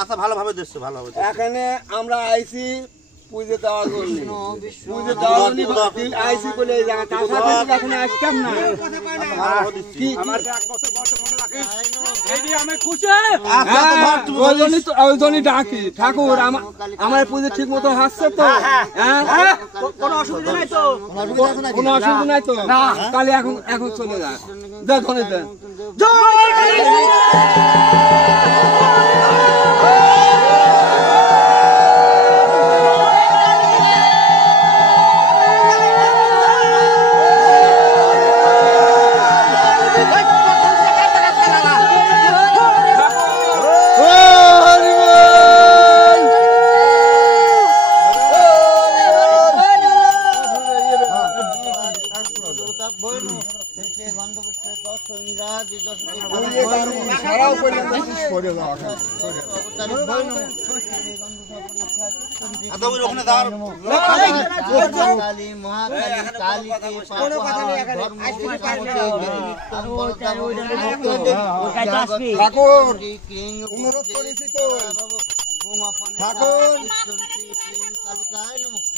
আচ্ছা ভালোভাবে দিচ্ছ ভালোভাবে। এখানে আমরা আইছি পুজো দেওয়ার জন্য, পুজো দেওয়ার জন্য আইছি বলে এই জায়গা তাছাড়া এখানে আসতাম না। কি ডাকি ঠাকুর আমার পুজো ঠিক মতো হাসছে তো? কোনো অসুবিধা নাই তো? কোনো অসুবিধা নাই তো? তাহলে এখন চলে যা ধরে দেন।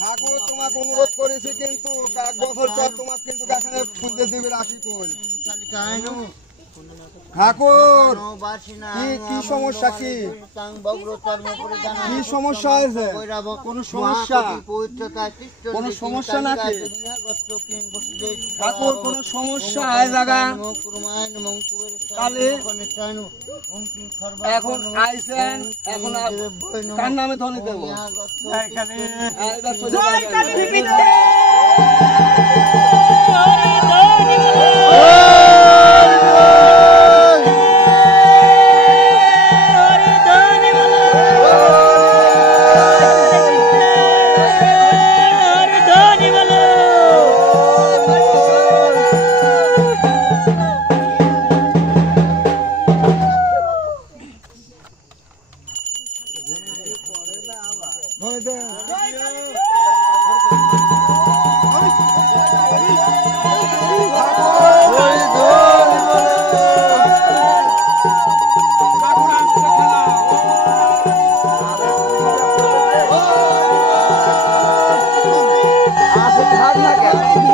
ঠাকুর তোমাকে অনুরোধ করেছি কিন্তু 1 বছর পর তোমাকে কিন্তু এখানে পুজো দেবে রাখি কই ঠাকুর। কি সমস্যা? কি সমস্যা হয়েছে? কোন সমস্যা? কোন সমস্যা নাকি ঠাকুর? কোন সমস্যা হয় জায়গা? এখন আইসেন, এখন কার নামে ধনে দেবো? থাক না কেন